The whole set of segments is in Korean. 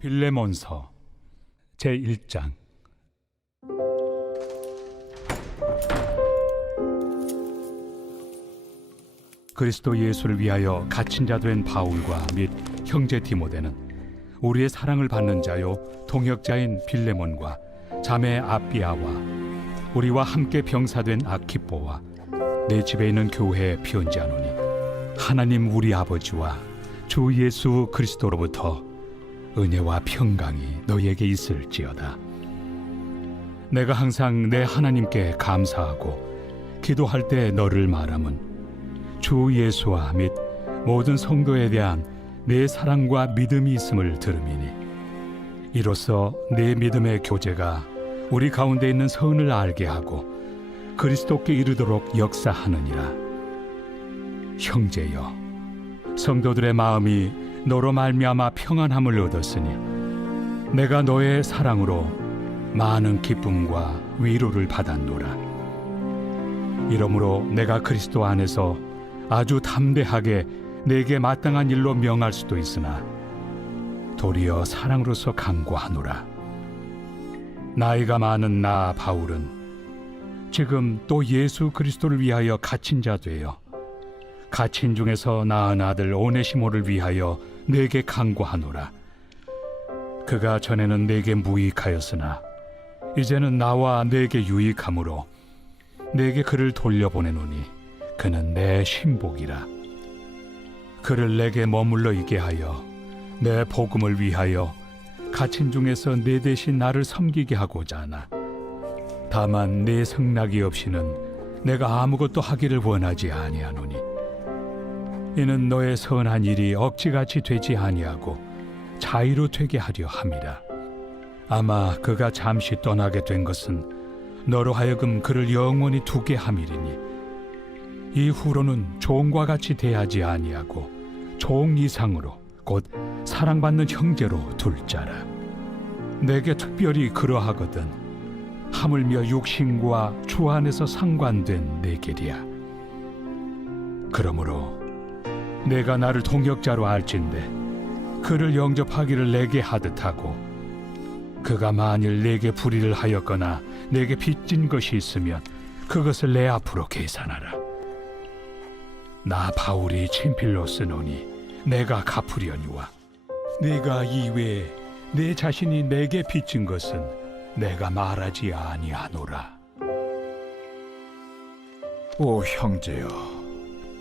빌레몬서 제1장. 그리스도 예수를 위하여 갇힌 자 된 바울과 및 형제 디모데는 우리의 사랑을 받는 자요 동역자인 빌레몬과 자매 아비아와 우리와 함께 병사된 아키뽀와 내 집에 있는 교회에 편지하노니, 하나님 우리 아버지와 주 예수 그리스도로부터 은혜와 평강이 너희에게 있을지어다. 내가 항상 내 하나님께 감사하고 기도할 때 너를 말함은 주 예수와 및 모든 성도에 대한 내 사랑과 믿음이 있음을 들음이니, 이로써 내 믿음의 교제가 우리 가운데 있는 선을 알게 하고 그리스도께 이르도록 역사하느니라. 형제여, 성도들의 마음이 너로 말미암아 평안함을 얻었으니 내가 너의 사랑으로 많은 기쁨과 위로를 받았노라. 이러므로 내가 그리스도 안에서 아주 담대하게 내게 마땅한 일로 명할 수도 있으나 도리어 사랑으로서 강구하노라. 나이가 많은 나 바울은 지금 또 예수 그리스도를 위하여 갇힌 자 되어 갇힌 중에서 낳은 아들 오네시모를 위하여 내게 간구하노라. 그가 전에는 내게 무익하였으나 이제는 나와 내게 유익함으로 내게 그를 돌려보내노니 그는 내 신복이라. 그를 내게 머물러 있게 하여 내 복음을 위하여 갇힌 중에서 내 대신 나를 섬기게 하고자 하나, 다만 내 승낙이 없이는 내가 아무것도 하기를 원하지 아니하노니, 이는 너의 선한 일이 억지같이 되지 아니하고 자의로 되게 하려 함이라. 아마 그가 잠시 떠나게 된 것은 너로 하여금 그를 영원히 두게 함이리니, 이후로는 종과 같이 대하지 아니하고 종 이상으로 곧 사랑받는 형제로 둘 자라. 내게 특별히 그러하거든 하물며 육신과 주 안에서 상관된 내 길이야. 그러므로 내가 나를 동역자로 알진대 그를 영접하기를 내게 하듯 하고, 그가 만일 내게 불의를 하였거나 내게 빚진 것이 있으면 그것을 내 앞으로 계산하라. 나 바울이 친필로 쓰노니 내가 갚으려니와, 네가 이외에 내 자신이 내게 빚진 것은 내가 말하지 아니하노라. 오 형제여,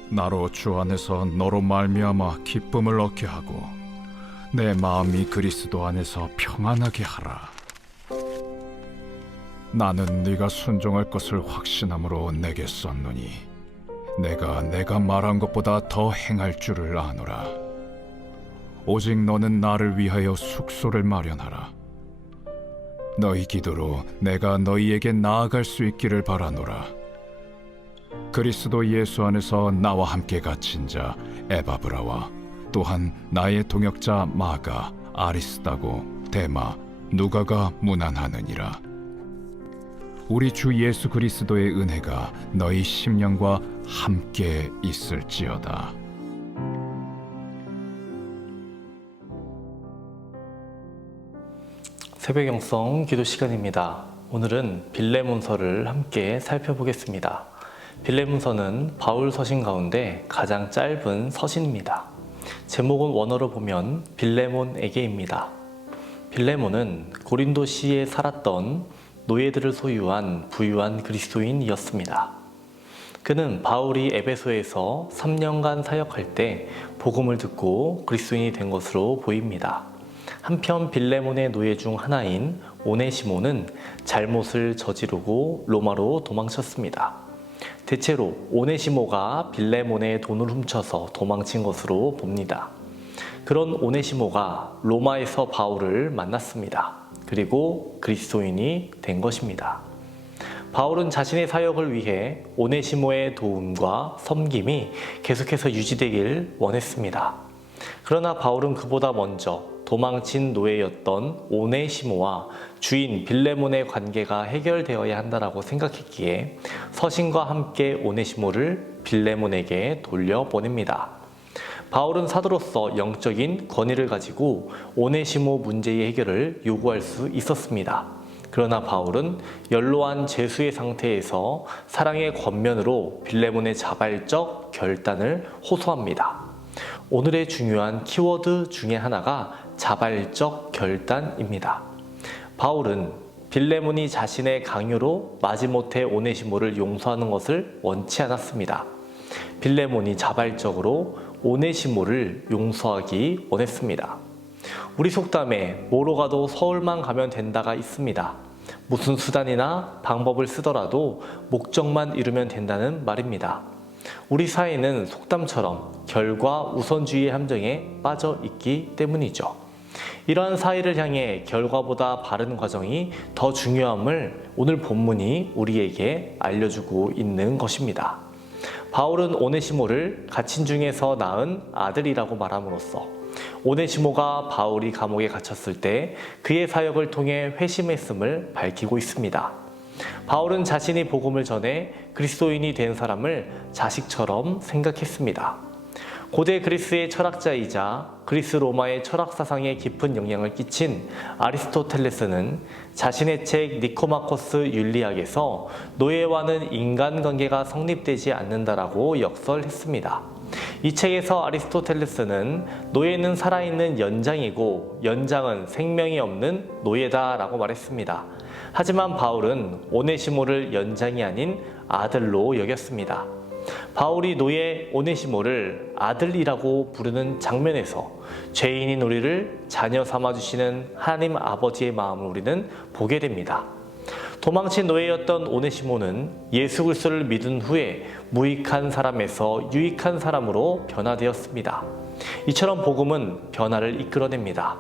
나로 주 안에서 너로 말미암아 기쁨을 얻게 하고 내 마음이 그리스도 안에서 평안하게 하라. 나는 네가 순종할 것을 확신함으로 내게 썼노니 내가 말한 것보다 더 행할 줄을 아노라. 오직 너는 나를 위하여 숙소를 마련하라. 너희 기도로 내가 너희에게 나아갈 수 있기를 바라노라. 그리스도 예수 안에서 나와 함께 갇힌 자 에바브라와 또한 나의 동역자 마가, 아리스다고, 데마, 누가가 문안하느니라. 우리 주 예수 그리스도의 은혜가 너희 심령과 함께 있을지어다. 새벽 영성 기도 시간입니다. 오늘은 빌레몬서를 함께 살펴보겠습니다. 빌레몬서는 바울 서신 가운데 가장 짧은 서신입니다. 제목은 원어로 보면 빌레몬에게입니다. 빌레몬은 고린도시에 살았던 노예들을 소유한 부유한 그리스도인이었습니다. 그는 바울이 에베소에서 3년간 사역할 때 복음을 듣고 그리스도인이 된 것으로 보입니다. 한편 빌레몬의 노예 중 하나인 오네시모는 잘못을 저지르고 로마로 도망쳤습니다. 대체로 오네시모가 빌레몬의 돈을 훔쳐서 도망친 것으로 봅니다. 그런 오네시모가 로마에서 바울을 만났습니다. 그리고 그리스도인이 된 것입니다. 바울은 자신의 사역을 위해 오네시모의 도움과 섬김이 계속해서 유지되길 원했습니다. 그러나 바울은 그보다 먼저 도망친 노예였던 오네시모와 주인 빌레몬의 관계가 해결되어야 한다고 생각했기에 서신과 함께 오네시모를 빌레몬에게 돌려보냅니다. 바울은 사도로서 영적인 권위를 가지고 오네시모 문제의 해결을 요구할 수 있었습니다. 그러나 바울은 연로한 죄수의 상태에서 사랑의 권면으로 빌레몬의 자발적 결단을 호소합니다. 오늘의 중요한 키워드 중에 하나가 자발적 결단입니다. 바울은 빌레몬이 자신의 강요로 마지못해 오네시모를 용서하는 것을 원치 않았습니다. 빌레몬이 자발적으로 오네시모를 용서하기 원했습니다. 우리 속담에 뭐로 가도 서울만 가면 된다가 있습니다. 무슨 수단이나 방법을 쓰더라도 목적만 이루면 된다는 말입니다. 우리 사회는 속담처럼 결과 우선주의의 함정에 빠져 있기 때문이죠. 이러한 사회를 향해 결과보다 바른 과정이 더 중요함을 오늘 본문이 우리에게 알려주고 있는 것입니다. 바울은 오네시모를 갇힌 중에서 낳은 아들이라고 말함으로써 오네시모가 바울이 감옥에 갇혔을 때 그의 사역을 통해 회심했음을 밝히고 있습니다. 바울은 자신이 복음을 전해 그리스도인이 된 사람을 자식처럼 생각했습니다. 고대 그리스의 철학자이자 그리스 로마의 철학 사상에 깊은 영향을 끼친 아리스토텔레스는 자신의 책 니코마코스 윤리학에서 노예와는 인간관계가 성립되지 않는다라고 역설했습니다. 이 책에서 아리스토텔레스는 노예는 살아있는 연장이고 연장은 생명이 없는 노예다라고 말했습니다. 하지만 바울은 오네시모를 연장이 아닌 아들로 여겼습니다. 바울이 노예 오네시모를 아들이라고 부르는 장면에서 죄인인 우리를 자녀 삼아주시는 하나님 아버지의 마음을 우리는 보게 됩니다. 도망친 노예였던 오네시모는 예수 그리스도를 믿은 후에 무익한 사람에서 유익한 사람으로 변화되었습니다. 이처럼 복음은 변화를 이끌어냅니다.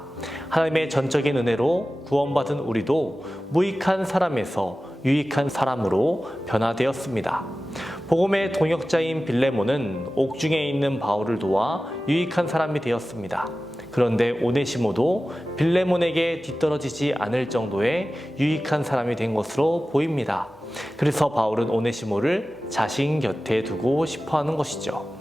하나님의 전적인 은혜로 구원받은 우리도 무익한 사람에서 유익한 사람으로 변화되었습니다. 복음의 동역자인 빌레몬은 옥중에 있는 바울을 도와 유익한 사람이 되었습니다. 그런데 오네시모도 빌레몬에게 뒤떨어지지 않을 정도의 유익한 사람이 된 것으로 보입니다. 그래서 바울은 오네시모를 자신 곁에 두고 싶어 하는 것이죠.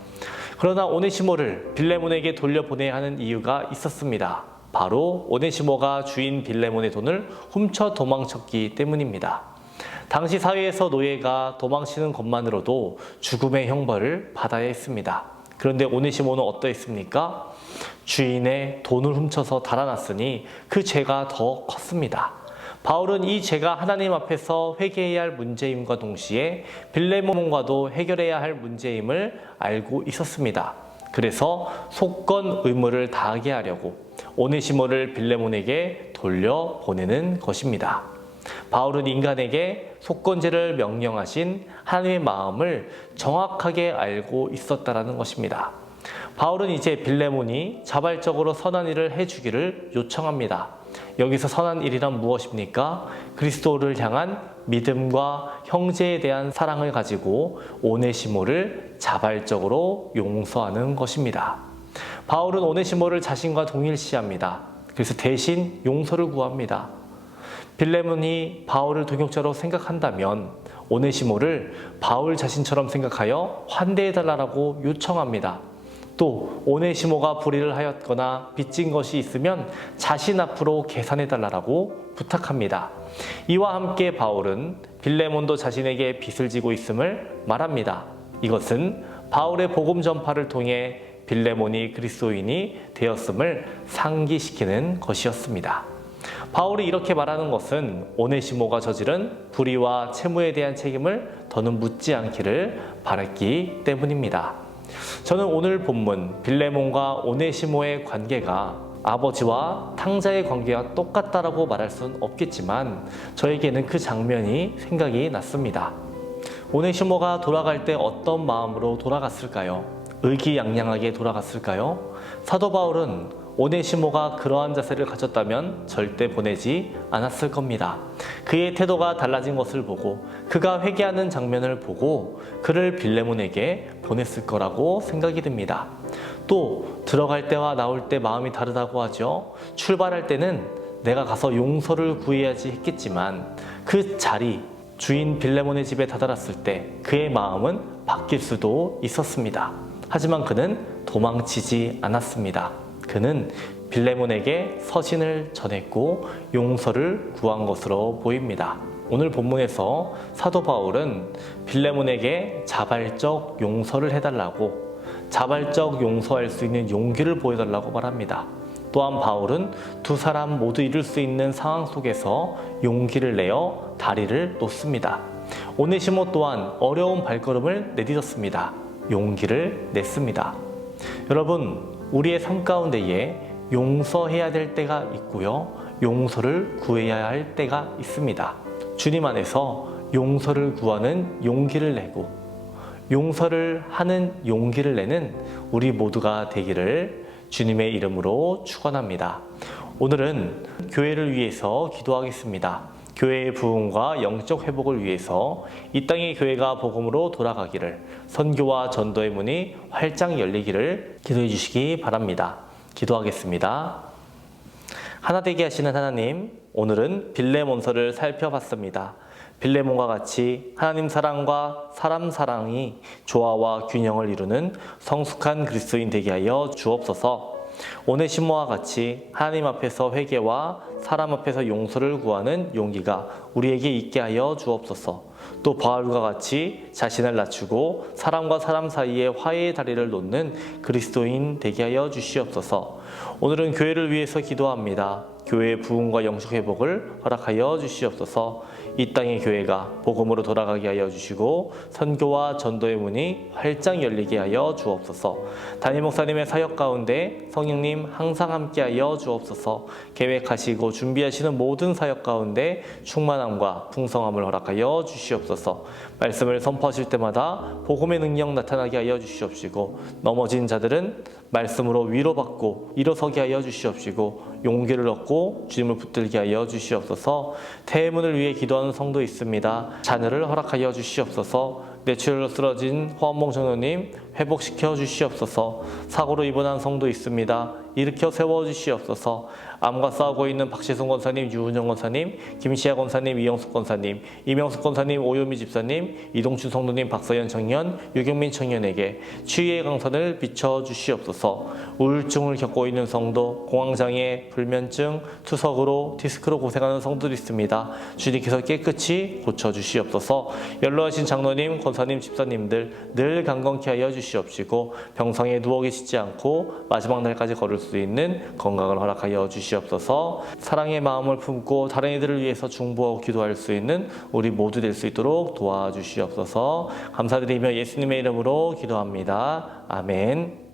그러나 오네시모를 빌레몬에게 돌려보내야 하는 이유가 있었습니다. 바로 오네시모가 주인 빌레몬의 돈을 훔쳐 도망쳤기 때문입니다. 당시 사회에서 노예가 도망치는 것만으로도 죽음의 형벌을 받아야 했습니다. 그런데 오네시모는 어떠했습니까? 주인의 돈을 훔쳐서 달아났으니 그 죄가 더 컸습니다. 바울은 이 죄가 하나님 앞에서 회개해야 할 문제임과 동시에 빌레몬과도 해결해야 할 문제임을 알고 있었습니다. 그래서 속건 의무를 다하게 하려고 오네시모를 빌레몬에게 돌려보내는 것입니다. 바울은 인간에게 속건제를 명령하신 하나님의 마음을 정확하게 알고 있었다는 것입니다. 바울은 이제 빌레몬이 자발적으로 선한 일을 해주기를 요청합니다. 여기서 선한 일이란 무엇입니까? 그리스도를 향한 믿음과 형제에 대한 사랑을 가지고 오네시모를 자발적으로 용서하는 것입니다. 바울은 오네시모를 자신과 동일시합니다. 그래서 대신 용서를 구합니다. 빌레몬이 바울을 동역자로 생각한다면 오네시모를 바울 자신처럼 생각하여 환대해달라고 요청합니다. 또 오네시모가 불의를 하였거나 빚진 것이 있으면 자신 앞으로 계산해달라고 부탁합니다. 이와 함께 바울은 빌레몬도 자신에게 빚을 지고 있음을 말합니다. 이것은 바울의 복음 전파를 통해 빌레몬이 그리스도인이 되었음을 상기시키는 것이었습니다. 바울이 이렇게 말하는 것은 오네시모가 저지른 불의와 채무에 대한 책임을 더는 묻지 않기를 바랐기 때문입니다. 저는 오늘 본문 빌레몬과 오네시모의 관계가 아버지와 탕자의 관계와 똑같다라고 말할 수는 없겠지만 저에게는 그 장면이 생각이 났습니다. 오네시모가 돌아갈 때 어떤 마음으로 돌아갔을까요? 의기양양하게 돌아갔을까요? 사도 바울은 오네시모가 그러한 자세를 가졌다면 절대 보내지 않았을 겁니다. 그의 태도가 달라진 것을 보고 그가 회개하는 장면을 보고 그를 빌레몬에게 보냈을 거라고 생각이 듭니다. 또 들어갈 때와 나올 때 마음이 다르다고 하죠. 출발할 때는 내가 가서 용서를 구해야지 했겠지만 그 자리 주인 빌레몬의 집에 다다랐을 때 그의 마음은 바뀔 수도 있었습니다. 하지만 그는 도망치지 않았습니다. 그는 빌레몬에게 서신을 전했고 용서를 구한 것으로 보입니다. 오늘 본문에서 사도 바울은 빌레몬에게 자발적 용서를 해달라고, 자발적 용서할 수 있는 용기를 보여달라고 말합니다. 또한 바울은 두 사람 모두 이룰 수 있는 상황 속에서 용기를 내어 다리를 놓습니다. 오네시모 또한 어려운 발걸음을 내딛었습니다. 용기를 냈습니다. 여러분, 우리의 삶 가운데에 용서해야 될 때가 있고요, 용서를 구해야 할 때가 있습니다. 주님 안에서 용서를 구하는 용기를 내고 용서를 하는 용기를 내는 우리 모두가 되기를 주님의 이름으로 축원합니다. 오늘은 교회를 위해서 기도하겠습니다. 교회의 부흥과 영적 회복을 위해서 이 땅의 교회가 복음으로 돌아가기를, 선교와 전도의 문이 활짝 열리기를 기도해 주시기 바랍니다. 기도하겠습니다. 하나 되게 하시는 하나님, 오늘은 빌레몬서를 살펴봤습니다. 빌레몬과 같이 하나님 사랑과 사람 사랑이 조화와 균형을 이루는 성숙한 그리스도인 되게 하여 주옵소서. 오네시모와 같이 하나님 앞에서 회개와 사람 앞에서 용서를 구하는 용기가 우리에게 있게 하여 주옵소서. 또 바울과 같이 자신을 낮추고 사람과 사람 사이에 화해의 다리를 놓는 그리스도인 되게 하여 주시옵소서. 오늘은 교회를 위해서 기도합니다. 교회의 부흥과 영적 회복을 허락하여 주시옵소서. 이 땅의 교회가 복음으로 돌아가게 하여 주시고 선교와 전도의 문이 활짝 열리게 하여 주옵소서. 담임 목사님의 사역 가운데 성령님 항상 함께 하여 주옵소서. 계획하시고 준비하시는 모든 사역 가운데 충만함과 풍성함을 허락하여 주시옵소서. 말씀을 선포하실 때마다 복음의 능력 나타나게 하여 주시옵시고, 넘어진 자들은 말씀으로 위로받고 일어서게 하여 주시옵시고, 용기를 얻고 주님을 붙들게 하여 주시옵소서. 태문을 위해 기도하는 성도 있습니다. 자녀를 허락하여 주시옵소서. 뇌출혈로 쓰러진 호암봉 장로님 회복시켜 주시옵소서. 사고로 입원한 성도 있습니다. 일으켜 세워 주시옵소서. 암과 싸우고 있는 박시순 권사님, 유은영 권사님, 김시아 권사님, 이영숙 권사님, 이명숙 권사님, 오요미 집사님, 이동춘 성도님, 박서연 청년, 유경민 청년에게 치유의 강선을 비춰 주시옵소서. 우울증을 겪고 있는 성도, 공황장애, 불면증, 투석으로, 디스크로 고생하는 성도도 있습니다. 주님께서 깨끗이 고쳐 주시옵소서. 연로하신 장로님, 권사님, 집사님들 늘 강건케 하여 주시옵시고, 병상에 누워 계시지 않고 마지막 날까지 걸을 수 있는 건강을 허락하여 주시옵소서. 사랑의 마음을 품고 다른 이들을 위해서 중보하고 기도할 수 있는 우리 모두 될 수 있도록 도와주시옵소서. 감사드리며 예수님의 이름으로 기도합니다. 아멘.